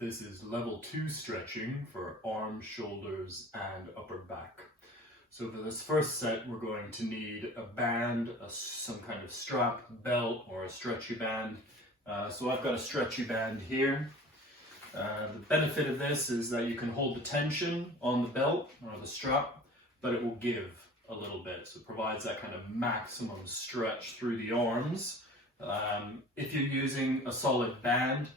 This is level 2 stretching for arms, shoulders, and upper back. So for this first set, we're going to need a band, some kind of strap, belt, or a stretchy band. So I've got a stretchy band here. The benefit of this is that you can hold the tension on the belt or the strap, but it will give a little bit. So it provides that kind of maximum stretch through the arms. If you're using a solid band,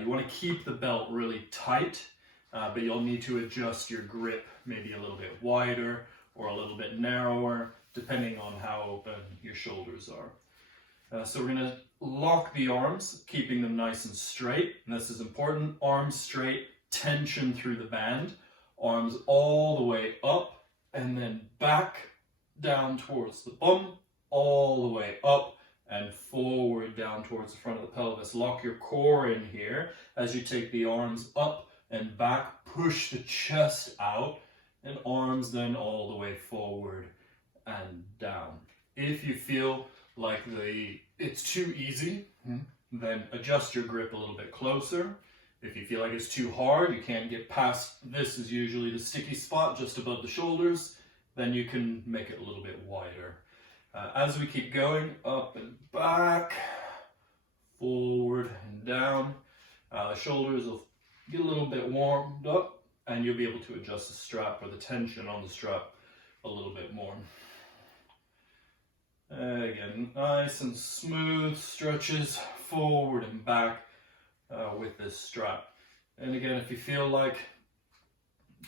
you want to keep the belt really tight, but you'll need to adjust your grip maybe a little bit wider or a little bit narrower, depending on how open your shoulders are. So we're going to lock the arms, keeping them nice and straight. And this is important. Arms straight, tension through the band, arms all the way up and then back down towards the bum, all the way up and forward down towards the front of the pelvis. Lock your core in here as you take the arms up and back, push the chest out, and arms then all the way forward and down. If you feel like it's too easy, then adjust your grip a little bit closer. If you feel like it's too hard, you can't get past, this is usually the sticky spot just above the shoulders, then you can make it a little bit wider. As we keep going, up and back, forward and down, the shoulders will get a little bit warmed up, and you'll be able to adjust the strap or the tension on the strap a little bit more. Again, nice and smooth stretches forward and back with this strap. And again, if you feel like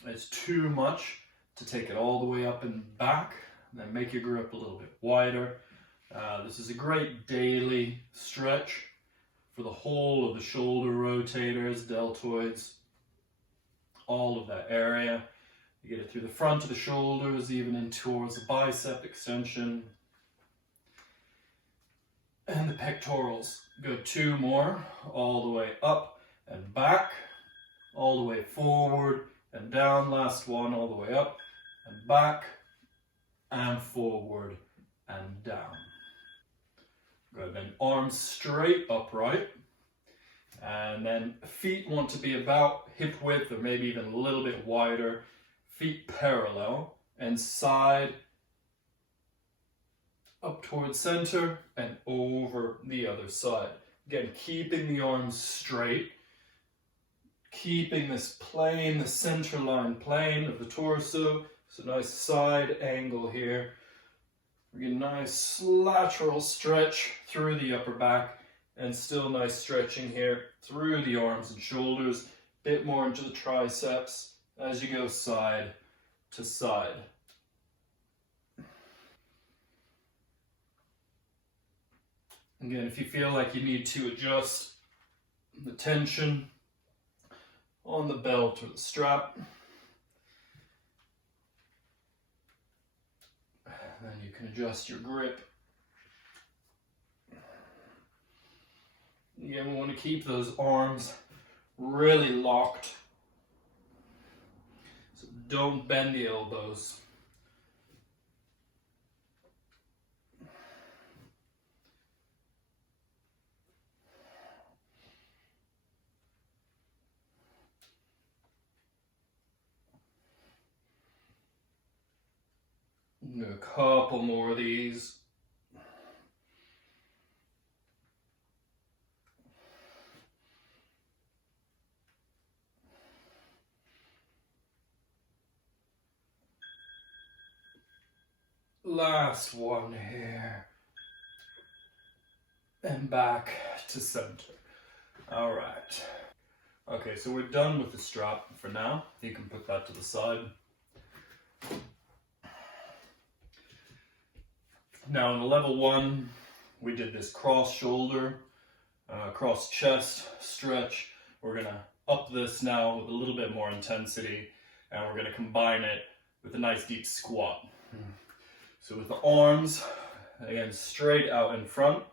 it's too much to take it all the way up and back, then make your grip a little bit wider. This is a great daily stretch for the whole of the shoulder rotators, deltoids, all of that area. You get it through the front of the shoulders, even in towards the bicep extension. And the pectorals. Go 2 more, all the way up and back, all the way forward and down. Last one, all the way up and back and forward and down. Good, then arms straight upright. And then feet want to be about hip width or maybe even a little bit wider. Feet parallel and side up towards center and over the other side. Again, keeping the arms straight, keeping this plane, the center line plane of the torso. So nice side angle here. We get a nice lateral stretch through the upper back. And still nice stretching here through the arms and shoulders, bit more into the triceps as you go side to side. Again, if you feel like you need to adjust the tension on the belt or the strap, then you can adjust your grip. Again, we want to keep those arms really locked. So don't bend the elbows. Do a couple more of these. Last one here. And back to center. All right. Okay, so we're done with the strap for now. You can put that to the side. Now in level 1, we did this cross shoulder, cross chest stretch. We're gonna up this now with a little bit more intensity, and we're gonna combine it with a nice deep squat. So with the arms, again, straight out in front,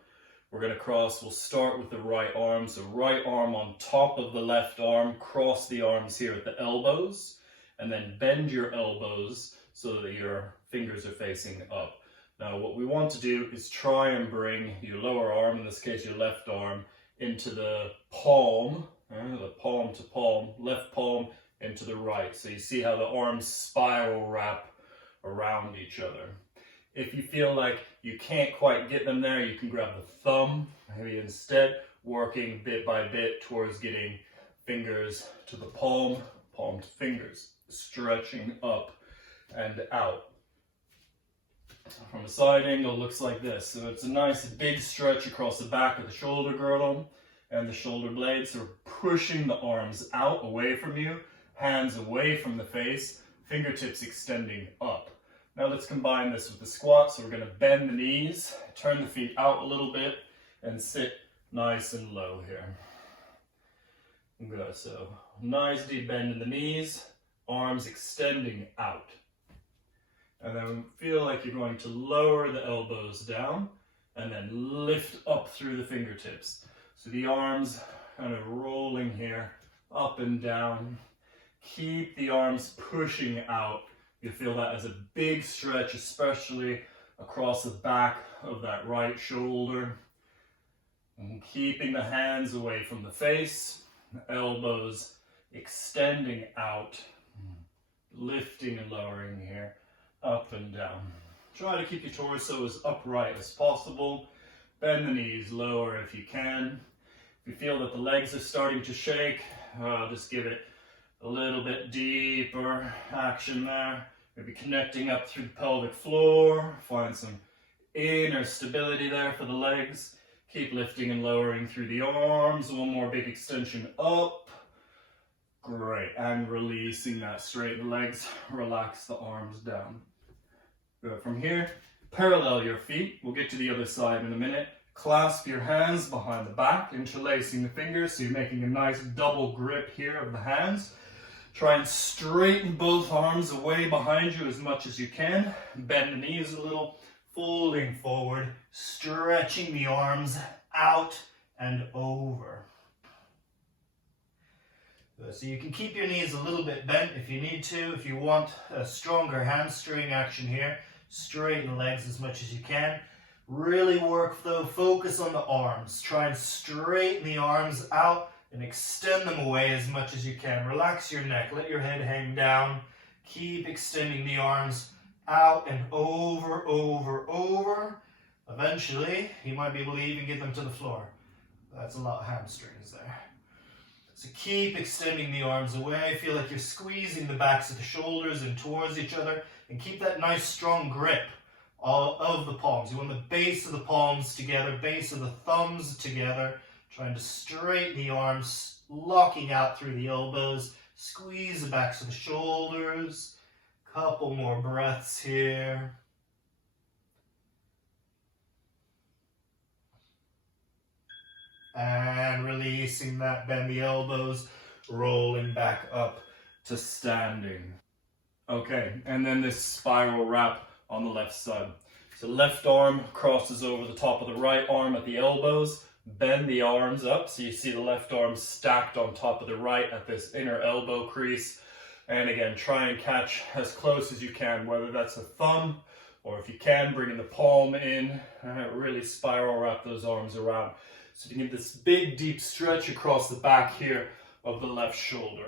we're going to cross. We'll start with the right arm. So right arm on top of the left arm, cross the arms here at the elbows, and then bend your elbows so that your fingers are facing up. Now what we want to do is try and bring your lower arm, in this case your left arm, into the palm the palm to palm, left palm into the right. So you see how the arms spiral wrap around each other. If you feel like you can't quite get them there, you can grab the thumb, maybe instead working bit by bit towards getting fingers to the palm, palm to fingers, stretching up and out. From a side angle, looks like this. So it's a nice big stretch across the back of the shoulder girdle and the shoulder blades. So we're pushing the arms out, away from you, hands away from the face, fingertips extending up. Now let's combine this with the squat. So we're going to bend the knees, turn the feet out a little bit, and sit nice and low here. Good. So nice deep bend in the knees, arms extending out. And then feel like you're going to lower the elbows down and then lift up through the fingertips. So the arms kind of rolling here, up and down. Keep the arms pushing out. You feel that as a big stretch, especially across the back of that right shoulder. And keeping the hands away from the face, the elbows extending out, lifting and lowering here. Up and down. Try to keep your torso as upright as possible. Bend the knees lower if you can. If you feel that the legs are starting to shake, just give it a little bit deeper action there. Maybe connecting up through the pelvic floor. Find some inner stability there for the legs. Keep lifting and lowering through the arms. One more big extension up. Great. And releasing that. Straighten the legs. Relax the arms down. Good. From here, parallel your feet. We'll get to the other side in a minute. Clasp your hands behind the back, interlacing the fingers, so you're making a nice double grip here of the hands. Try and straighten both arms away behind you as much as you can. Bend the knees a little, folding forward, stretching the arms out and over. So you can keep your knees a little bit bent if you need to. If you want a stronger hamstring action here, straighten the legs as much as you can. Really work though, focus on the arms. Try and straighten the arms out and extend them away as much as you can. Relax your neck, let your head hang down. Keep extending the arms out and over, over, over. Eventually, you might be able to even get them to the floor. That's a lot of hamstrings there. So keep extending the arms away. Feel like you're squeezing the backs of the shoulders in towards each other. And keep that nice strong grip of the palms. You want the base of the palms together, base of the thumbs together. Trying to straighten the arms, locking out through the elbows. Squeeze the backs of the shoulders. Couple more breaths here. And releasing that, bend the elbows, rolling back up to standing. Okay, and then this spiral wrap on the left side. So left arm crosses over the top of the right arm at the elbows. Bend the arms up so you see the left arm stacked on top of the right at this inner elbow crease. And again, try and catch as close as you can, whether that's a thumb or if you can, bringing the palm in. Really spiral wrap those arms around. So you get this big deep stretch across the back here of the left shoulder.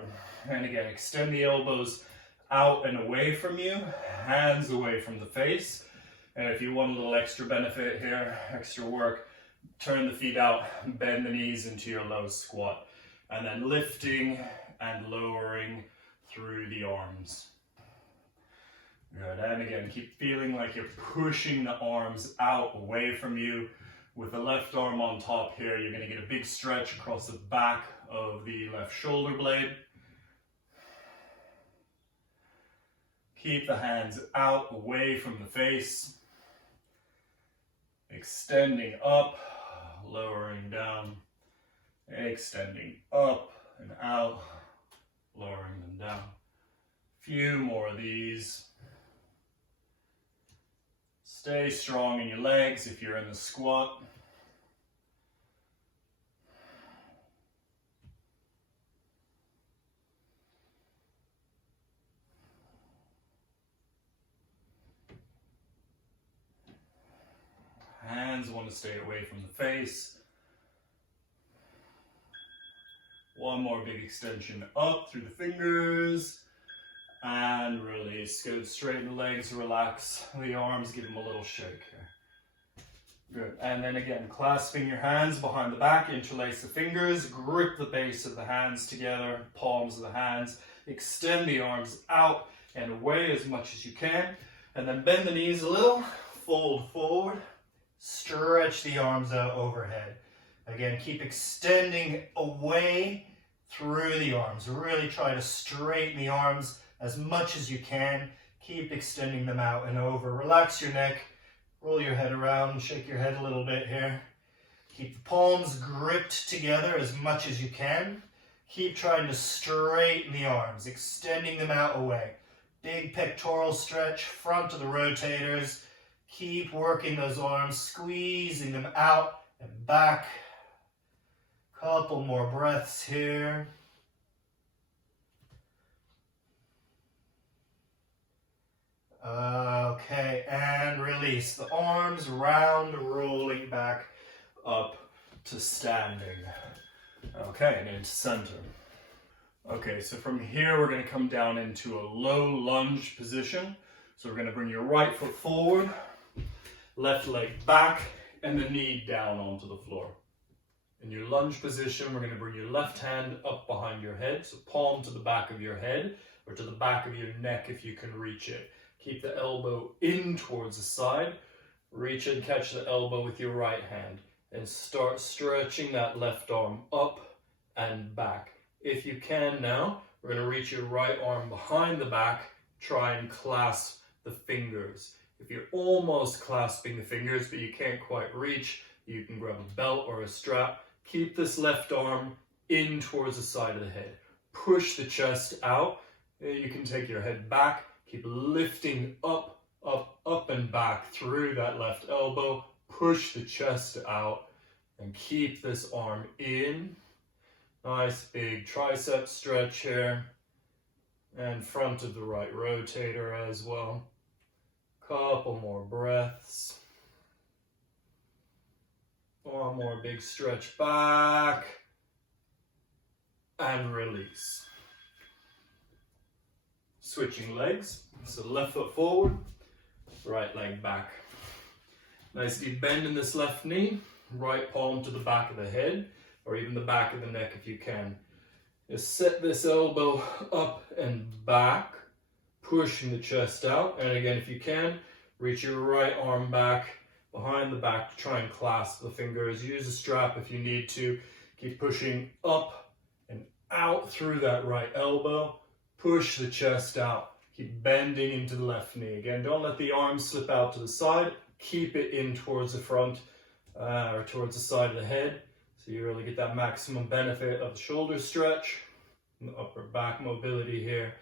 And again, extend the elbows out and away from you, hands away from the face. And if you want a little extra benefit here, extra work, turn the feet out, bend the knees into your low squat. And then lifting and lowering through the arms. Good, and again, keep feeling like you're pushing the arms out away from you. With the left arm on top here, you're going to get a big stretch across the back of the left shoulder blade. Keep the hands out away from the face. Extending up, lowering down, extending up and out, lowering them down. Few more of these. Stay strong in your legs if you're in the squat. Hands want to stay away from the face. One more big extension up through the fingers. And release. Good. Straighten the legs, relax the arms, give them a little shake here. Good. And then again, clasping your hands behind the back, interlace the fingers, grip the base of the hands together, palms of the hands, extend the arms out and away as much as you can, and then bend the knees a little, fold forward, stretch the arms out overhead. Again, keep extending away through the arms. Really try to straighten the arms as much as you can. Keep extending them out and over. Relax your neck. Roll your head around, shake your head a little bit here. Keep the palms gripped together as much as you can. Keep trying to straighten the arms, extending them out away. Big pectoral stretch, front of the rotators. Keep working those arms, squeezing them out and back. Couple more breaths here. Okay, and release. The arms round, rolling back up to standing. Okay, and into center. Okay, so from here we're going to come down into a low lunge position. So we're going to bring your right foot forward, left leg back, and the knee down onto the floor. In your lunge position, we're going to bring your left hand up behind your head, so palm to the back of your head, or to the back of your neck if you can reach it. Keep the elbow in towards the side. Reach and catch the elbow with your right hand. And start stretching that left arm up and back. If you can now, we're going to reach your right arm behind the back. Try and clasp the fingers. If you're almost clasping the fingers but you can't quite reach, you can grab a belt or a strap. Keep this left arm in towards the side of the head. Push the chest out. You can take your head back. Keep lifting up, up, up and back through that left elbow. Push the chest out and keep this arm in. Nice big tricep stretch here. And front of the right rotator as well. Couple more breaths. One more big stretch back. And release. Switching legs, so left foot forward, right leg back. Nice deep bend in this left knee, right palm to the back of the head, or even the back of the neck if you can. Just set this elbow up and back, pushing the chest out, and again if you can, reach your right arm back, behind the back to try and clasp the fingers. Use a strap if you need to. Keep pushing up and out through that right elbow. Push the chest out. Keep bending into the left knee. Again, don't let the arms slip out to the side. Keep it in towards the front or towards the side of the head. So you really get that maximum benefit of the shoulder stretch. And the upper back mobility here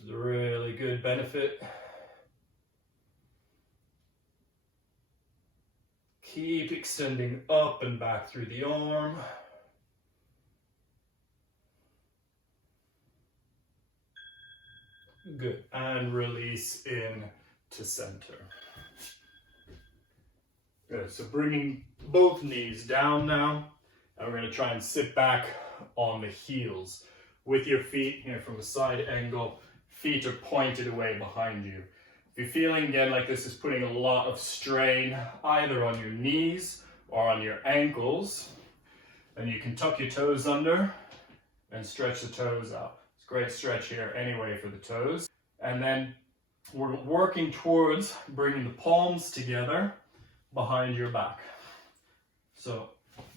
is a really good benefit. Keep extending up and back through the arm. Good, and release in to center. Good, so bringing both knees down now, and we're going to try and sit back on the heels. With your feet here from a side angle, feet are pointed away behind you. If you're feeling again like this is putting a lot of strain either on your knees or on your ankles, then you can tuck your toes under and stretch the toes out. Great stretch here anyway for the toes. And then we're working towards bringing the palms together behind your back. So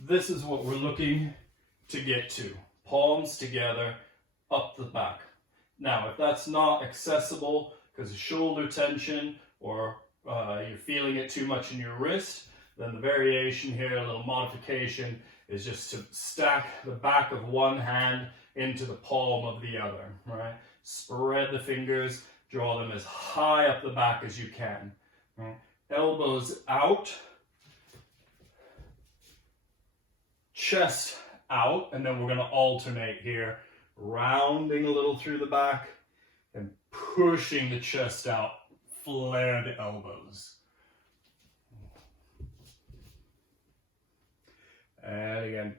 this is what we're looking to get to. Palms together up the back. Now, if that's not accessible because of shoulder tension or you're feeling it too much in your wrist, then the variation here, a little modification, is just to stack the back of one hand into the palm of the other, right? Spread the fingers, draw them as high up the back as you can. Right? Elbows out, chest out, and then we're going to alternate here, rounding a little through the back and pushing the chest out, flare the elbows. And again,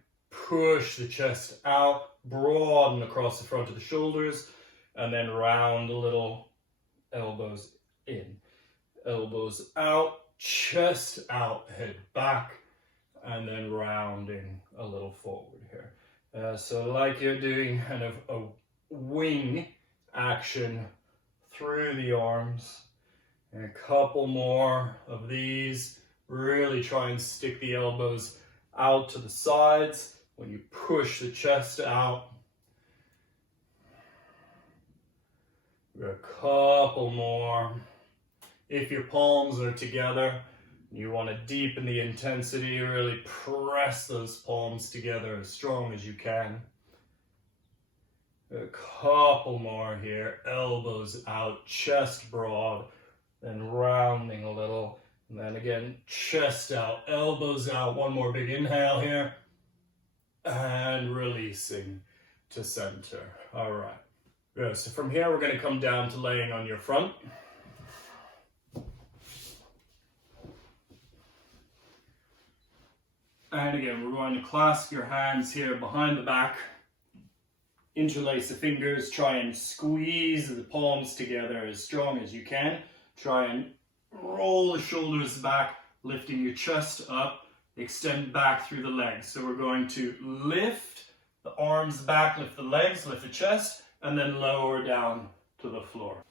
push the chest out, broaden across the front of the shoulders, and then round a little, elbows in. Elbows out, chest out, head back, and then rounding a little forward here. So like you're doing kind of a wing action through the arms. And a couple more of these. Really try and stick the elbows out to the sides when you push the chest out. A couple more. If your palms are together, you want to deepen the intensity, really press those palms together as strong as you can. A couple more here, elbows out, chest broad, then rounding a little, and then again, chest out, elbows out, one more big inhale here, and releasing to center. All right, good. So from here, we're going to come down to laying on your front. And again, we're going to clasp your hands here behind the back, interlace the fingers, try and squeeze the palms together as strong as you can. Try and roll the shoulders back, lifting your chest up, extend back through the legs. So we're going to lift the arms back, lift the legs, lift the chest, and then lower down to the floor.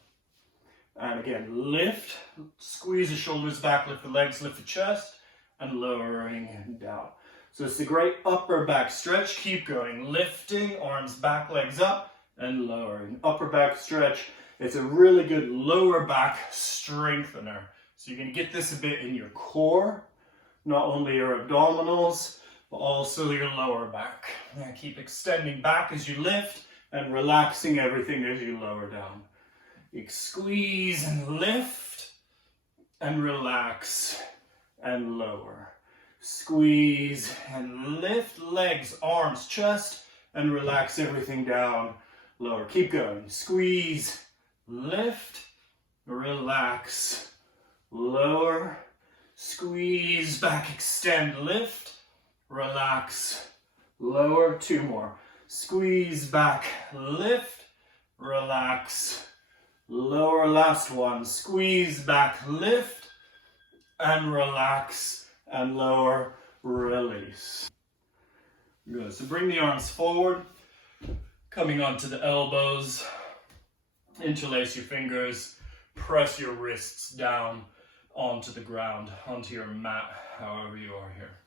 And again, lift, squeeze the shoulders back, lift the legs, lift the chest, and lowering down. So it's a great upper back stretch. Keep going, lifting, arms back, legs up, and lowering. Upper back stretch. It's a really good lower back strengthener. So you're going to get this a bit in your core, not only your abdominals, but also your lower back. And keep extending back as you lift and relaxing everything as you lower down. You squeeze and lift and relax and lower. Squeeze and lift, legs, arms, chest, and relax everything down, lower. Keep going. Squeeze, lift, relax, lower, squeeze, back, extend, lift, relax, lower. Two more. Squeeze back, lift, relax, lower. Last one. Squeeze back, lift, and relax, and lower, release. Good. So bring the arms forward, coming onto the elbows, interlace your fingers, press your wrists down onto the ground, onto your mat, however you are here.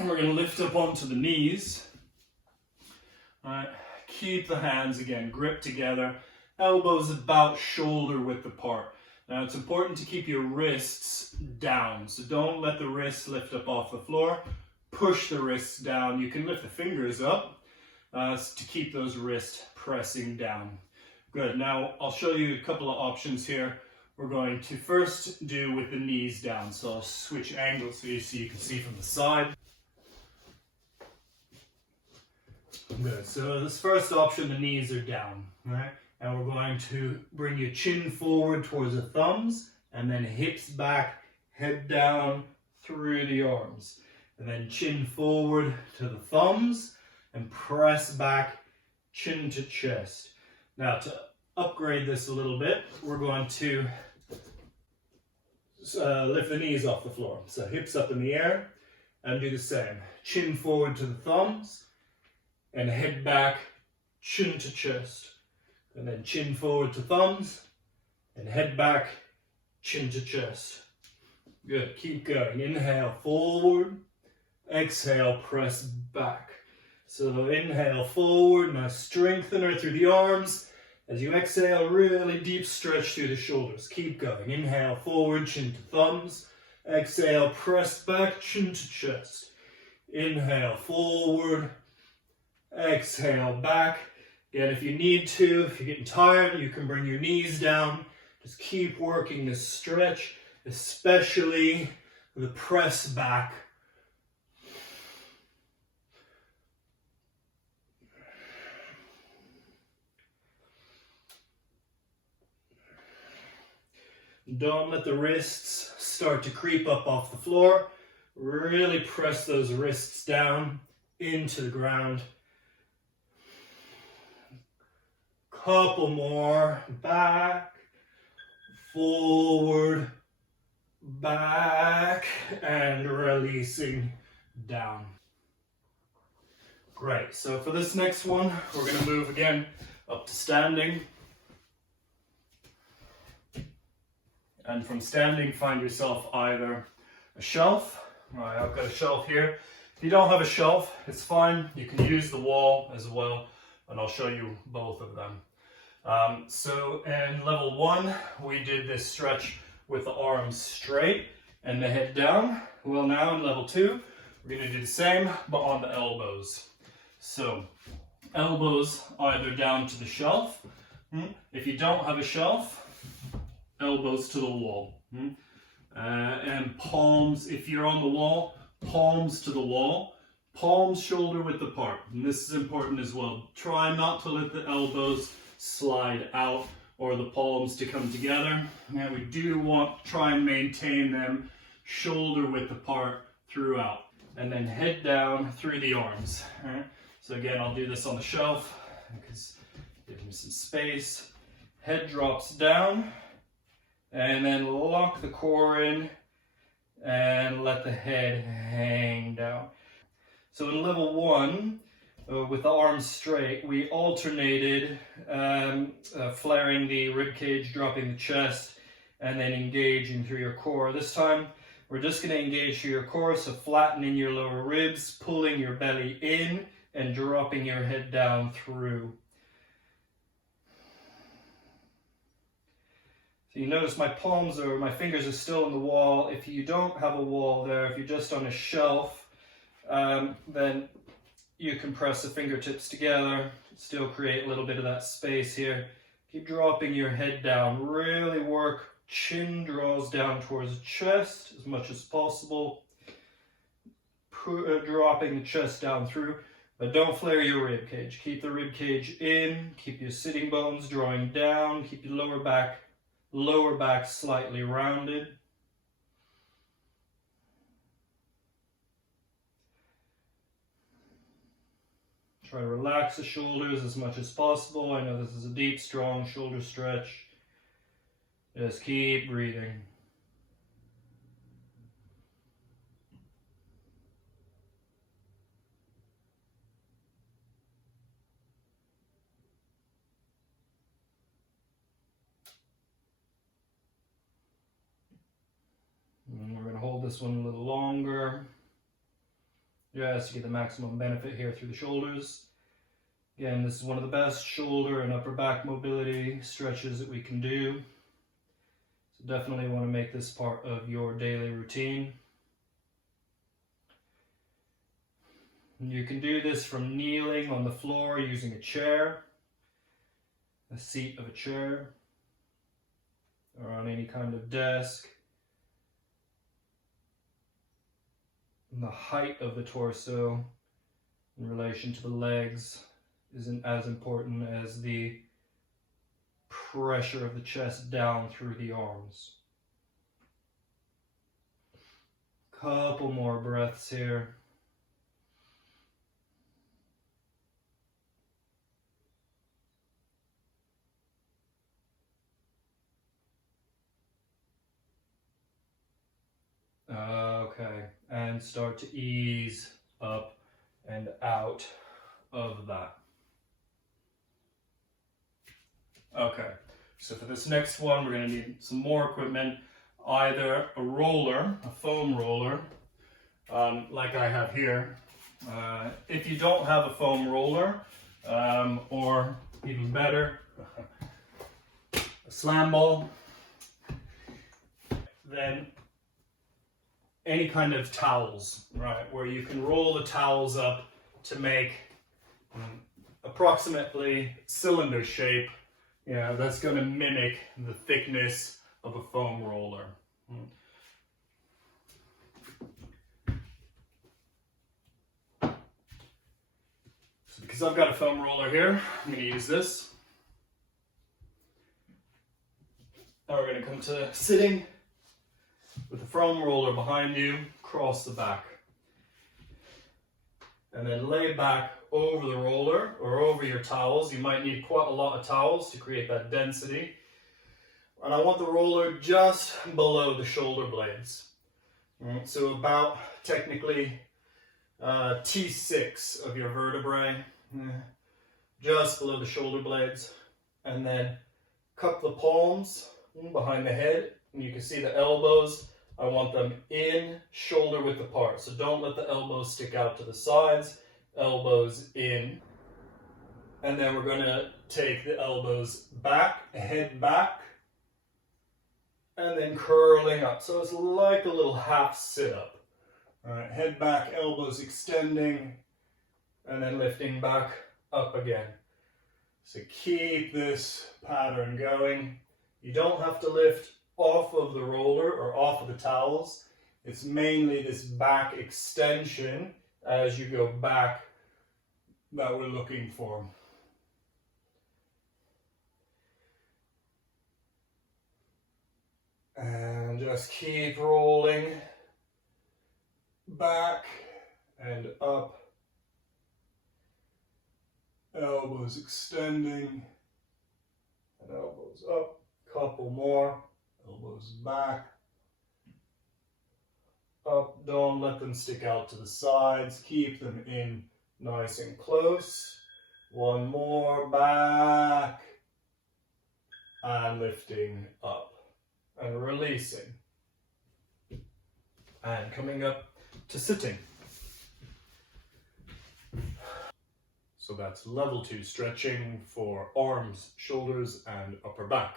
And we're going to lift up onto the knees. All right. Keep the hands again gripped together, elbows about shoulder width apart. Now it's important to keep your wrists down, so don't let the wrists lift up off the floor. Push the wrists down. You can lift the fingers up to keep those wrists pressing down. Good. Now I'll show you a couple of options here. We're going to first do with the knees down. So I'll switch angles so you can see from the side. Good. So this first option, the knees are down. All right. And we're going to bring your chin forward towards the thumbs, and then hips back, head down through the arms. And then chin forward to the thumbs, and press back, chin to chest. Now to upgrade this a little bit, we're going to lift the knees off the floor. So hips up in the air, and do the same. Chin forward to the thumbs, and head back, chin to chest. And then chin forward to thumbs, and head back, chin to chest. Good, keep going. Inhale, forward. Exhale, press back. So inhale, forward, nice strengthener through the arms. As you exhale, really deep stretch through the shoulders. Keep going. Inhale, forward, chin to thumbs. Exhale, press back, chin to chest. Inhale, forward. Exhale, back. Again, if you need to, if you're getting tired, you can bring your knees down. Just keep working this stretch, especially the press back. Don't let the wrists start to creep up off the floor. Really press those wrists down into the ground. Couple more, back, forward, back, and releasing down. Great, so for this next one, we're going to move again up to standing. And from standing, find yourself either a shelf. Right, I've got a shelf here. If you don't have a shelf, it's fine. You can use the wall as well, and I'll show you both of them. So in level 1, we did this stretch with the arms straight and the head down. Well, now in level 2, we're going to do the same, but on the elbows. So elbows either down to the shelf. If you don't have a shelf, elbows to the wall. And palms, if you're on the wall, palms to the wall. Palms shoulder width apart. And this is important as well. Try not to let the elbows slide out or the palms to come together. And we do want to try and maintain them shoulder width apart throughout. And then head down through the arms. All right? So again, I'll do this on the shelf because give me some space. Head drops down and then lock the core in and let the head hang down. So in level 1, with the arms straight, we alternated flaring the rib cage, dropping the chest, and then engaging through your core. This time, we're just going to engage through your core, so flattening your lower ribs, pulling your belly in, and dropping your head down through. So you notice my fingers are still on the wall. If you don't have a wall there, if you're just on a shelf, then you can press the fingertips together, still create a little bit of that space here. Keep dropping your head down. Really work. Chin draws down towards the chest as much as possible. Dropping the chest down through, but don't flare your rib cage. Keep the rib cage in. Keep your sitting bones drawing down. Keep your lower back slightly rounded. Try to relax the shoulders as much as possible. I know this is a deep, strong shoulder stretch. Just keep breathing. And we're going to hold this one a little longer. Just to get the maximum benefit here through the shoulders. Again, this is one of the best shoulder and upper back mobility stretches that we can do. So definitely want to make this part of your daily routine. And you can do this from kneeling on the floor using a chair, a seat of a chair, or on any kind of desk. And the height of the torso in relation to the legs isn't as important as the pressure of the chest down through the arms. Couple more breaths here. Okay, and start to ease up and out of that. Okay, so for this next one, we're going to need some more equipment, either a roller, a foam roller, like I have here. If you don't have a foam roller, or even better, a slam ball, then any kind of towels, right, where you can roll the towels up to make approximately cylinder shape. Yeah, that's going to mimic the thickness of a foam roller. So because I've got a foam roller here, I'm going to use this. Now we're going to come to sitting with the foam roller behind you, cross the back. and then lay back over the roller or over your towels. You might need quite a lot of towels to create that density. And I want the roller just below the shoulder blades. So about technically T6 of your vertebrae, just below the shoulder blades. And then cup the palms behind the head, and you can see the elbows. I want them in, shoulder width apart. So don't let the elbows stick out to the sides, elbows in. And then we're going to take the elbows back, head back, and then curling up. So it's like a little half sit-up. All right, head back, elbows extending, and then lifting back up again. So keep this pattern going. You don't have to lift off of the roller or off of the towels. It's mainly this back extension as you go back that we're looking for. And just keep rolling back and up. Elbows extending and elbows up. Couple more. Elbows back. Up. Don't let them stick out to the sides. Keep them in nice and close. One more. Back. And lifting up. And releasing. And coming up to sitting. So that's level 2 stretching for arms, shoulders, and upper back.